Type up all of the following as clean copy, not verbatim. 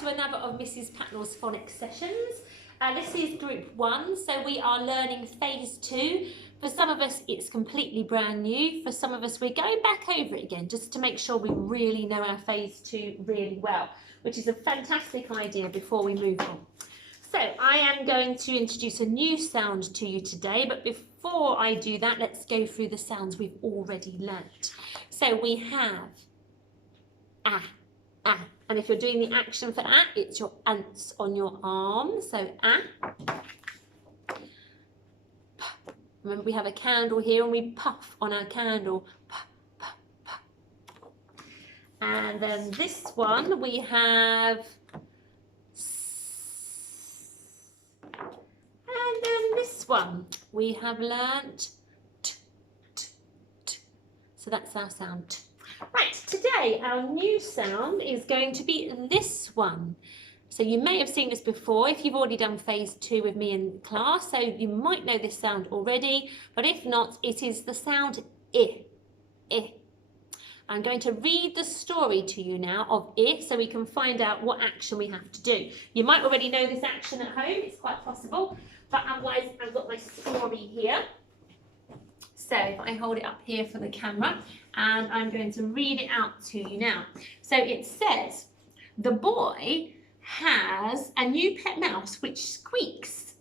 to another of Mrs. Patnell's phonics sessions. This is group 1, so we are learning phase 2. For some of us it's completely brand new, for some of us we're going back over it again just to make sure we really know our phase 2 really well, which is a fantastic idea before we move on. So I am going to introduce a new sound to you today, but before I do that, let's go through the sounds we've already learnt. So we have ah, ah, and if you're doing the action for ah, it's your ants on your arm, so ah. Remember we have a candle here and we puff on our candle, puff, puff, puff. And then this one we have and then this one we have learnt t, t, t. So that's our sound t. Right, today our new sound is going to be this one. So you may have seen this before if you've already done phase 2 with me in class, so you might know this sound already, but if not, it is the sound I, I. I'm going to read the story to you now of I so we can find out what action we have to do. You might already know this action at home, it's quite possible, but otherwise I've got my story here. So if I hold it up here for the camera, and I'm going to read it out to you now. So it says, the boy has a new pet mouse which squeaks.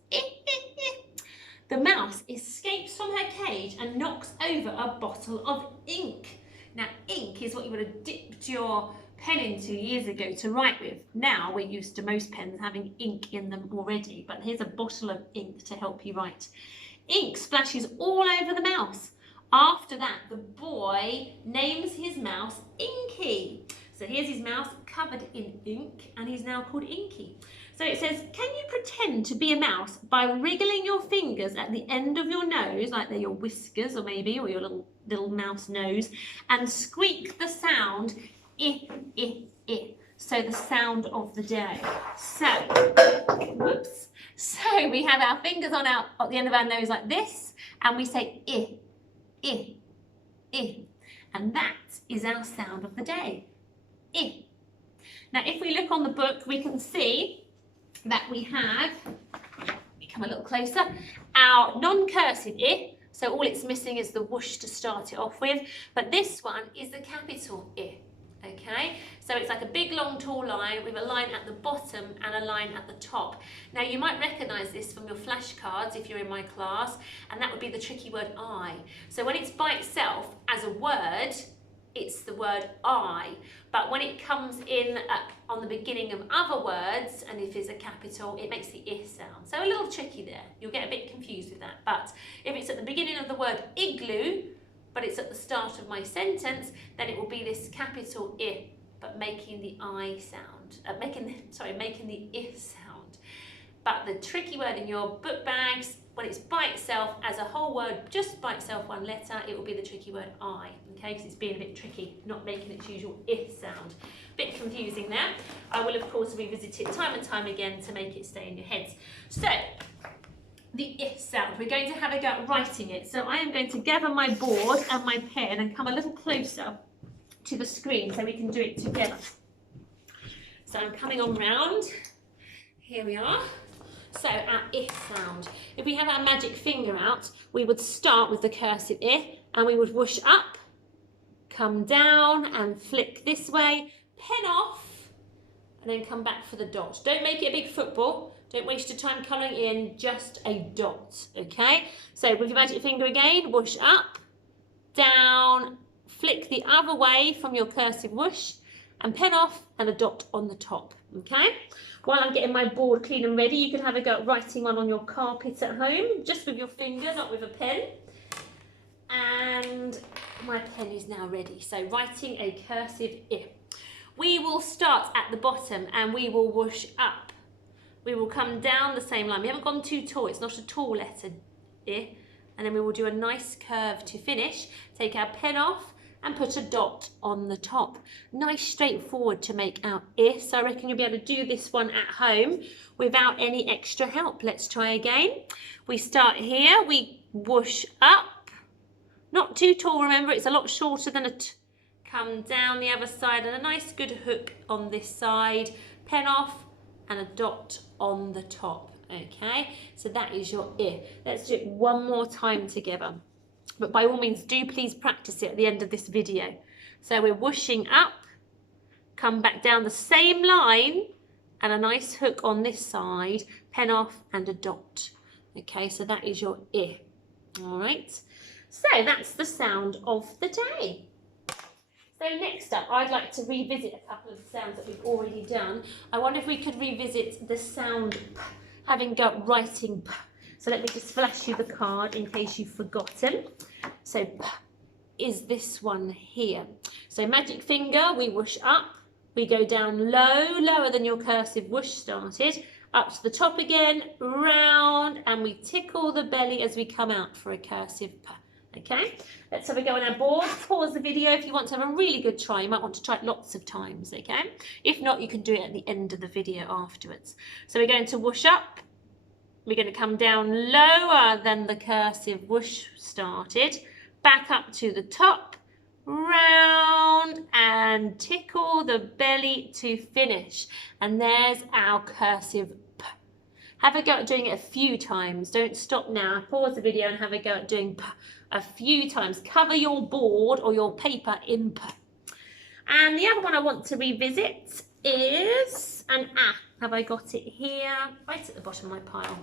The mouse escapes from her cage and knocks over a bottle of ink. Now, ink is what you would have dipped your pen into years ago to write with. Now we're used to most pens having ink in them already, but here's a bottle of ink to help you write. Ink splashes all over the mouse. After that, the boy names his mouse Inky. So here's his mouse covered in ink, and he's now called Inky. So it says, can you pretend to be a mouse by wriggling your fingers at the end of your nose, like they're your whiskers or maybe, or your little mouse nose, and squeak the sound I, I, I. So the sound of the day. So, whoops. So we have our fingers on at the end of our nose like this, and we say I, I, I. And that is our sound of the day. I. Now, if we look on the book, we can see that we have, let me come a little closer, our non-cursive I. So all it's missing is the whoosh to start it off with. But this one is the capital I. Okay, so it's like a big long tall line with a line at the bottom and a line at the top. Now you might recognise this from your flashcards if you're in my class, and that would be the tricky word I. So when it's by itself as a word, it's the word I, but when it comes in on the beginning of other words, and if it's a capital, it makes the I sound. So a little tricky there. You'll get a bit confused with that. But if it's at the beginning of the word igloo, but it's at the start of my sentence, then it will be this capital I, but making the I sound, making the I sound. But the tricky word in your book bags, when it's by itself as a whole word, just by itself one letter, it will be the tricky word I, okay, because it's being a bit tricky, not making its usual I sound. Bit confusing there. I will of course revisit it time and time again to make it stay in your heads. So, the I sound, we're going to have a go at writing it. So I am going to gather my board and my pen and come a little closer to the screen so we can do it together. So I'm coming on round, here we are. So our I sound, if we have our magic finger out, we would start with the cursive I and we would whoosh up, come down and flick this way, pen off, and then come back for the dot. Don't make it a big football. Don't waste your time colouring in, just a dot, okay? So with your magic finger again, whoosh up, down, flick the other way from your cursive whoosh, and pen off, and a dot on the top, okay? While I'm getting my board clean and ready, you can have a go at writing one on your carpet at home, just with your finger, not with a pen. And my pen is now ready. So writing a cursive I. We will start at the bottom and we will whoosh up. We will come down the same line. We haven't gone too tall, it's not a tall letter I. And then we will do a nice curve to finish. Take our pen off and put a dot on the top. Nice straightforward to make our I. So I reckon you'll be able to do this one at home without any extra help. Let's try again. We start here, we whoosh up. Not too tall, remember, it's a lot shorter than a T. Come down the other side and a nice good hook on this side. pen off, and a dot on the top. Okay, so that is your I. Let's do it one more time together. But by all means, do please practice it at the end of this video. So we're whooshing up, come back down the same line, and a nice hook on this side, pen off and a dot. Okay, so that is your I. All right, so that's the sound of the day. So next up, I'd like to revisit a couple of the sounds that we've already done. I wonder if we could revisit the sound P, having got writing P. So let me just flash you the card in case you've forgotten. So P is this one here. So magic finger, we whoosh up, we go down low, lower than your cursive whoosh started, up to the top again, round, and we tickle the belly as we come out for a cursive P. Okay, let's have a go on our board. Pause the video if you want to have a really good try. You might want to try it lots of times, okay? If not, you can do it at the end of the video afterwards. So we're going to whoosh up. We're going to come down lower than the cursive whoosh started. Back up to the top, round, and tickle the belly to finish. And there's our cursive P. Have a go at doing it a few times. Don't stop now. Pause the video and have a go at doing P a few times. Cover your board or your paper in P. And the other one I want to revisit is an A. Have I got it here? Right at the bottom of my pile.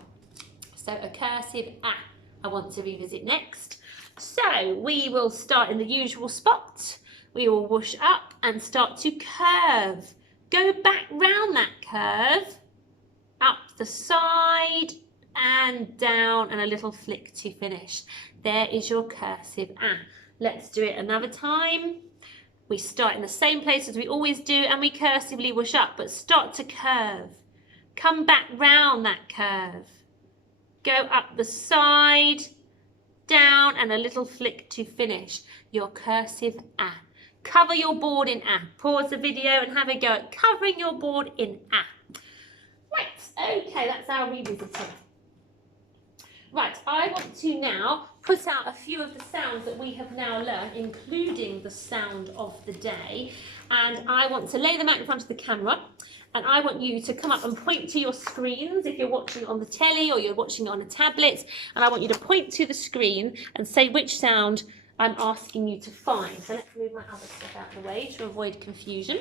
So a cursive A I want to revisit next. So we will start in the usual spot. We will whoosh up and start to curve. Go back round that curve, up the side and down, and a little flick to finish. There is your cursive A. Let's do it another time. We start in the same place as we always do, and we cursively whoosh up, but start to curve. Come back round that curve. Go up the side, down, and a little flick to finish. Your cursive A. Cover your board in A. Pause the video and have a go at covering your board in A. Right, okay, that's our revisiting. Right, I want to now put out a few of the sounds that we have now learned, including the sound of the day. And I want to lay them out in front of the camera. And I want you to come up and point to your screens if you're watching it on the telly or you're watching it on a tablet. And I want you to point to the screen and say which sound I'm asking you to find. So let's move my other stuff out of the way to avoid confusion.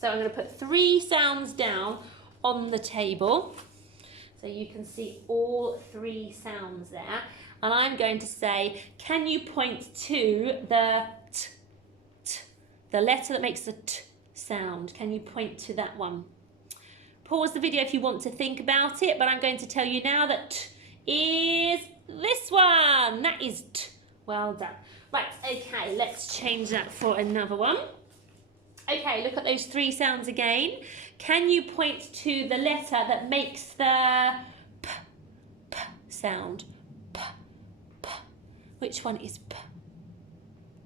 So I'm going to put 3 sounds down on the table. So you can see all 3 sounds there. And I'm going to say, can you point to the t, t, the letter that makes the t sound? Can you point to that one? Pause the video if you want to think about it, but I'm going to tell you now that t is this one. That is t. Well done. Right, okay, let's change that for another one. Okay, look at those 3 sounds again. Can you point to the letter that makes the p, p sound? P, p. Which one is p?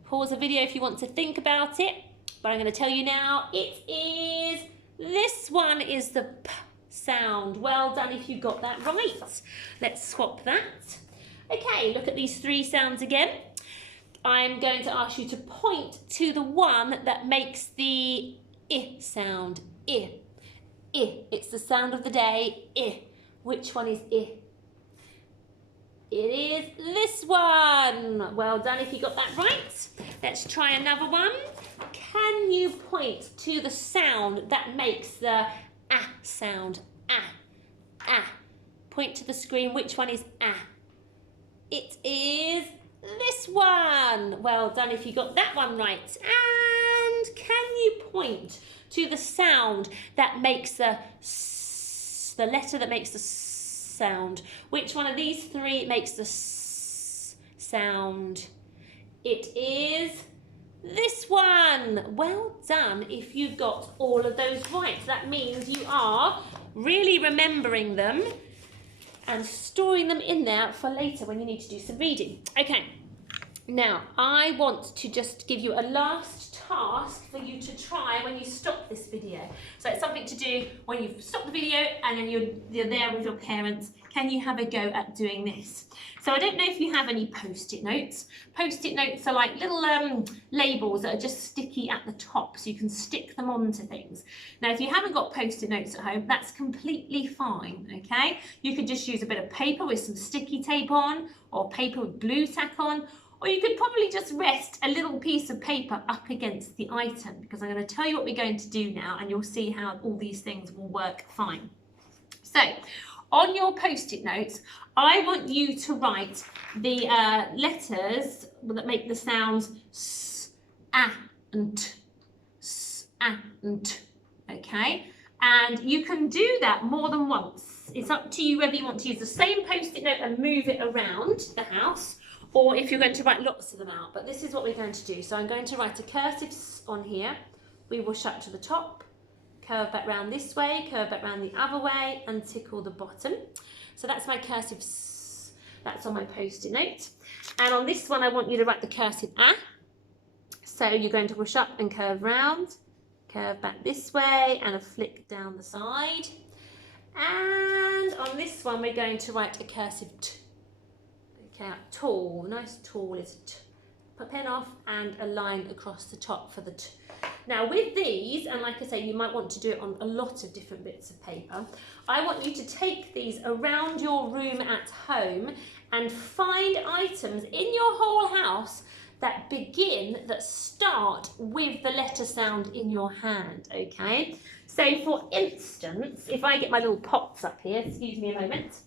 Pause the video if you want to think about it, but I'm going to tell you now, it is, this one is the p sound. Well done if you got that right. Let's swap that. Okay, look at these 3 sounds again. I'm going to ask you to point to the one that makes the I sound. I. I. It's the sound of the day. I. Which one is I? It is this one. Well done if you got that right. Let's try another one. Can you point to the sound that makes the A sound? A. A. Point to the screen. Which one is A? It is this one. Well done if you got that one right. And can you point to the sound that makes the S, the letter that makes the S sound? Which one of these 3 makes the S sound? It is this one. Well done if you've got all of those right. That means you are really remembering them and storing them in there for later when you need to do some reading. Okay, now I want to just give you a last task for you to try when you stop this video. So it's something to do when you stop the video and then you're there with your parents. Can you have a go at doing this? So I don't know if you have any post-it notes. Post-it notes are like little labels that are just sticky at the top, so you can stick them onto things. Now, if you haven't got post-it notes at home, that's completely fine, okay? You could just use a bit of paper with some sticky tape on, or paper with glue tack on, or you could probably just rest a little piece of paper up against the item, because I'm going to tell you what we're going to do now, and you'll see how all these things will work fine. So, on your post-it notes, I want you to write the letters that make the sounds s, a, and t, s, a, and t, okay? And you can do that more than once. It's up to you whether you want to use the same post-it note and move it around the house, or if you're going to write lots of them out. But this is what we're going to do. So I'm going to write a cursive S on here. We will shut to the top, curve back round this way, curve back round the other way, and tickle the bottom. So that's my cursive S. That's on my post-it note. And on this one, I want you to write the cursive A. So you're going to push up and curve round, curve back this way, and a flick down the side. And on this one, we're going to write a cursive T. Okay, tall, nice tall is T. Put pen off and a line across the top for the T. Now with these, and like I say, you might want to do it on a lot of different bits of paper, I want you to take these around your room at home and find items in your whole house that start with the letter sound in your hand, okay? So for instance, if I get my little pots up here, excuse me a moment.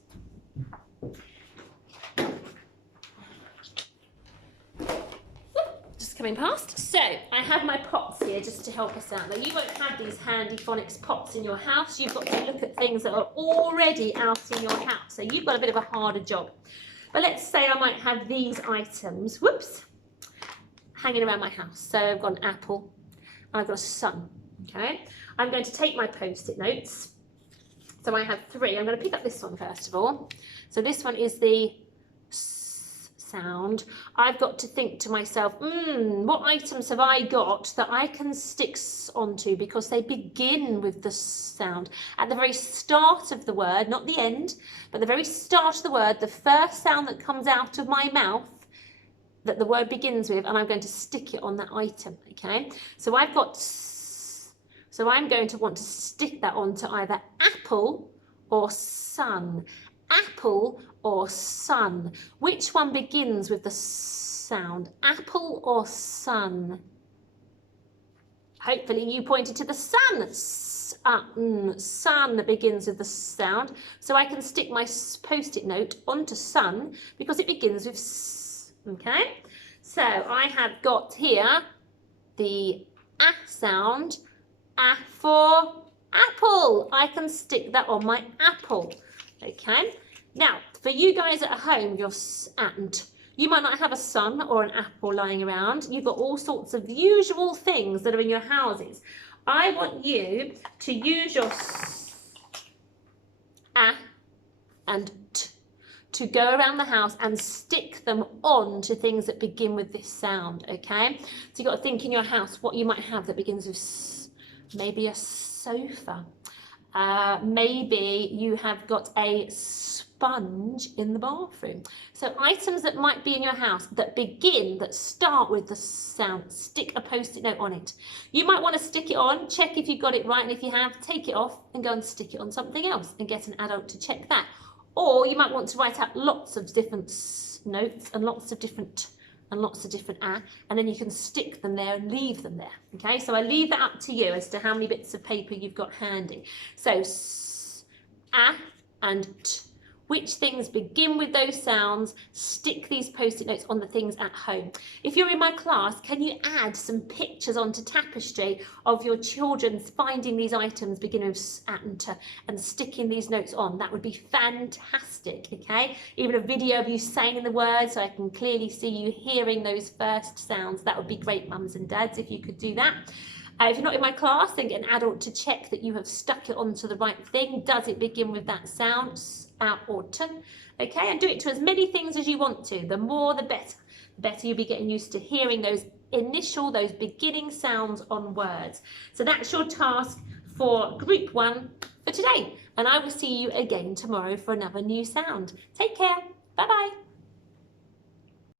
Coming past. So I have my pots here just to help us out. Now you won't have these handy phonics pots in your house. You've got to look at things that are already out in your house. So you've got a bit of a harder job. But let's say I might have these items, whoops, hanging around my house. So I've got an apple and I've got a sun, okay? I'm going to take my post-it notes. So I have 3. I'm going to pick up this one first of all. So this one is the sound. I've got to think to myself, what items have I got that I can stick onto because they begin with the sound. At the very start of the word, not the end, but the very start of the word, the first sound that comes out of my mouth that the word begins with, and I'm going to stick it on that item, okay? So I've got, so I'm going to want to stick that onto either apple or sun. Apple or sun? Which one begins with the sound? Apple or sun? Hopefully you pointed to the sun. Sun begins with the sound. So I can stick my post-it note onto sun because it begins with s, okay? So I have got here the a sound, a for apple. I can stick that on my apple. Okay, now for you guys at home, you might not have a sun or an apple lying around. You've got all sorts of usual things that are in your houses. I want you to use your a and t to go around the house and stick them on to things that begin with this sound, okay? So you've got to think in your house what you might have that begins with s. Maybe a sofa. Maybe you have got a sponge in the bathroom. So items that might be in your house that start with the sound, stick a post-it note on it. You might want to stick it on, check if you've got it right, and if you have, take it off and go and stick it on something else and get an adult to check that. Or you might want to write out lots of different notes and lots of different and then you can stick them there and leave them there, okay? So I leave that up to you as to how many bits of paper you've got handy. So s, a and t. Which things begin with those sounds? Stick these post-it notes on the things at home. If you're in my class, can you add some pictures onto tapestry of your children finding these items beginning with s, a and t and sticking these notes on? That would be fantastic, okay? Even a video of you saying the words so I can clearly see you hearing those first sounds. That would be great, mums and dads, if you could do that. If you're not in my class, then get an adult to check that you have stuck it onto the right thing. Does it begin with that sound, out or t? Okay, and do it to as many things as you want to. The more, the better. the better you'll be getting used to hearing those beginning sounds on words. So that's your task for group 1 for today. And I will see you again tomorrow for another new sound. Take care. Bye-bye.